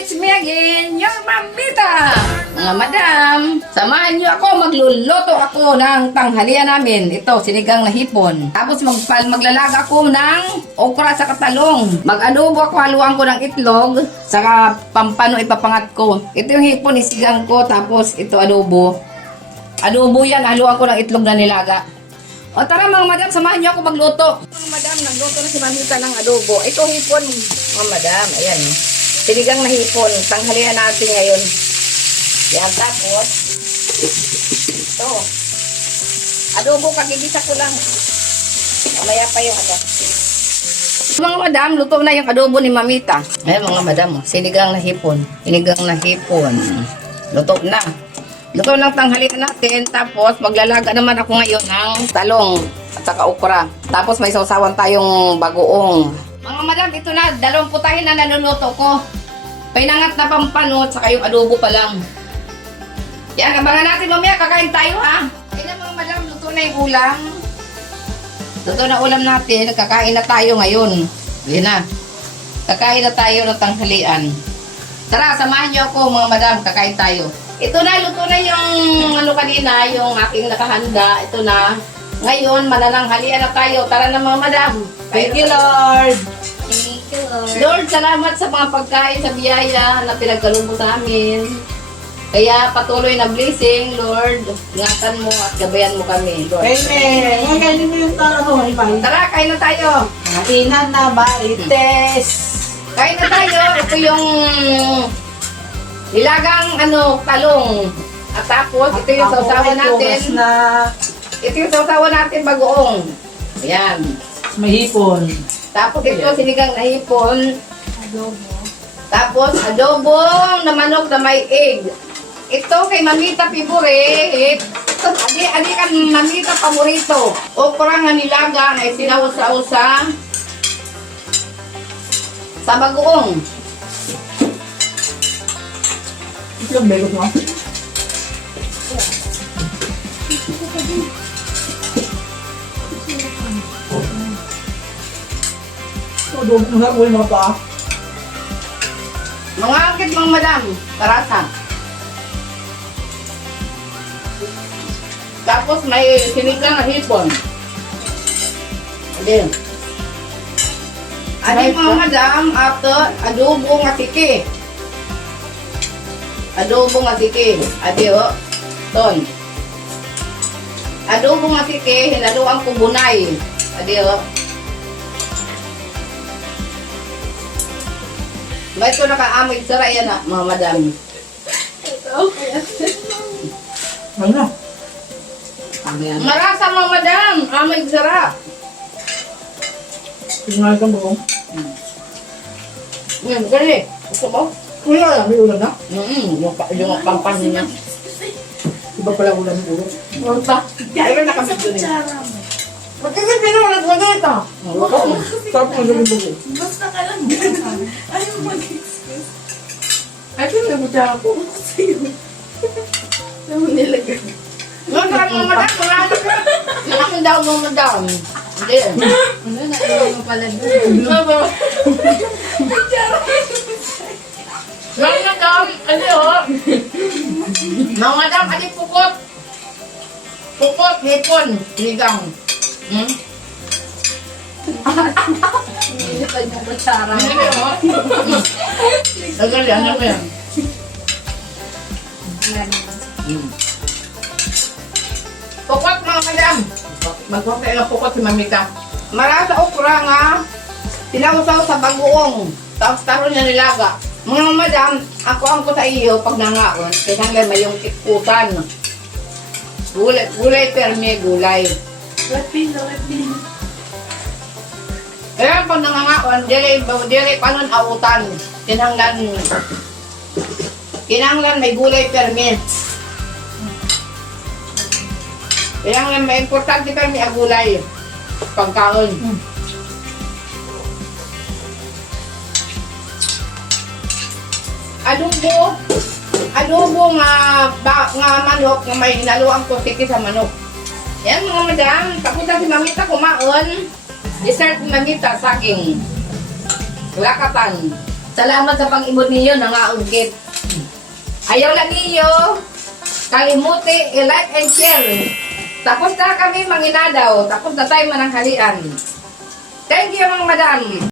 It's me again, your mamita! Mga madam, samahan niyo ako, magluluto ako ng tanghalian namin. Ito, sinigang na hipon. Tapos maglalaga ako ng okra sa katalong. Mag-adobo ako, haluan ko ng itlog, saka pampano ipapangat ko. Ito yung hipon, isigang ko, tapos ito adobo. Adobo yan, haluan ko ng itlog na nilaga. O tara mga madam, samahan niyo ako magluto. Mga madam, nagluto na si mamita ng adobo. Ito hipon, mga madam, ayan. Sinigang na hipon, tanghalian natin ngayon. Yan, tapos, ito. Adobo, kagigisa ko lang. Mamaya pa yung ano. Mga madam, luto na yung adobo ni mamita. Ayan mga madam, sinigang na hipon. Sinigang na hipon. Luto na. Luto ng tanghalian natin, tapos maglalaga naman ako ngayon ng talong at saka okra. Tapos may sausawan tayong bagoong. Mga madam, ito na, 2 putahe na naluluto ko. Pinangat na pampano at saka yung adobo pa lang. Yan, abangan natin mamaya, kakain tayo ha. Ayan mga madam, luto na yung ulam. Luto na ulam natin, kakain na tayo ngayon. Yan na, kakain na tayo ng tanghalian. Tara, samahan niyo ako mga madam, kakain tayo. Ito na, luto na yung ano kanina, yung aking nakahanda. Ito na. Ngayon, manananghalian na tayo. Tara na mga madam. Thank you, Lord. Thank you, Lord. Lord, salamat sa mga pagkain sa biyaya na pinagkaloob mo sa amin. Kaya patuloy na blessing, Lord. Ingatan mo at gabayan mo kami, Lord. Amen. Ngayon mo yung tao. Tara, kain na tayo. Hatinan na baites. Kain na tayo. Ito yung nilagang talong. At tapos, ito yung sausawan natin. Ito yung sausawan natin bagoong. Ayan. May hipon. Tapos ito, sinigang na hipon. Adobo. Tapos, adobo na manok na may egg. Ito kay Mamita favorite. Adi kan Mamita paborito. Okra nga nilaga na sinausa-usa sa bagoong. Ito yung begot mo. Adobo na nga, uwi mo pa. Mga akit mga madam, tarasa. Tapos may sinigang na hipon. Adin. Adin mga madam, after adobo nga tiki. Adobo nga tiki. Adi o. Ton. Adobo nga tiki, hinaluan ko bunay. Adi o. May ito nakaamig sara yan na, mga madam. Ano na? Marasa mga madam, amig sara. Tingnan ka mo. Gali. Gusto mo? Kuya, may ulam na? Yung pampan niya. Iba pala ulam ng ulo. Ano ba? Kaya nakamig doon eh. Magkakit na wala ko ito. Sarap mo yung bugo. Basta ka lang. Ayaw mag-excuse. Ay, ito yung butya ko. Ayaw mo nilagay. Mga madam, marami ka. Malaking daw mga madam. Hindi. Ano na, ayaw mo pala doon. Mga madam, ano o? Mga madam, ano pukot? Pukot, hipon, ligang. Nilipad yung kutsara. Ano mo? Tagali, ano mo yan? Pukot mga madam. Magpapay ng pukot si mamita. Marasa okra nga. Sinausaw sa bagoong. Tapos taro niya nilaga. Mga madam, ako ang ko sa iyo pag nangaon. Kaya may yung ikutan. Gulay perme, gulay. Rapin. Kaya pag nangangaon, dire panon autan. Kinanglan may gulay perme. Kaya may importante perme ang gulay. Pagkaon. Adobo nga manok nga may hinaluang kutiki sa manok. Yan mga madam, tapos na si mamita kumaon. Dessert ni mamita sa aking lakatan. Salamat sa pag-imod ninyo, nangaugit. Ayaw na ninyo, kang imuti, i-like and share. Tapos na kami manginadaw, tapos na tayo mananghalian. Thank you, mga madam.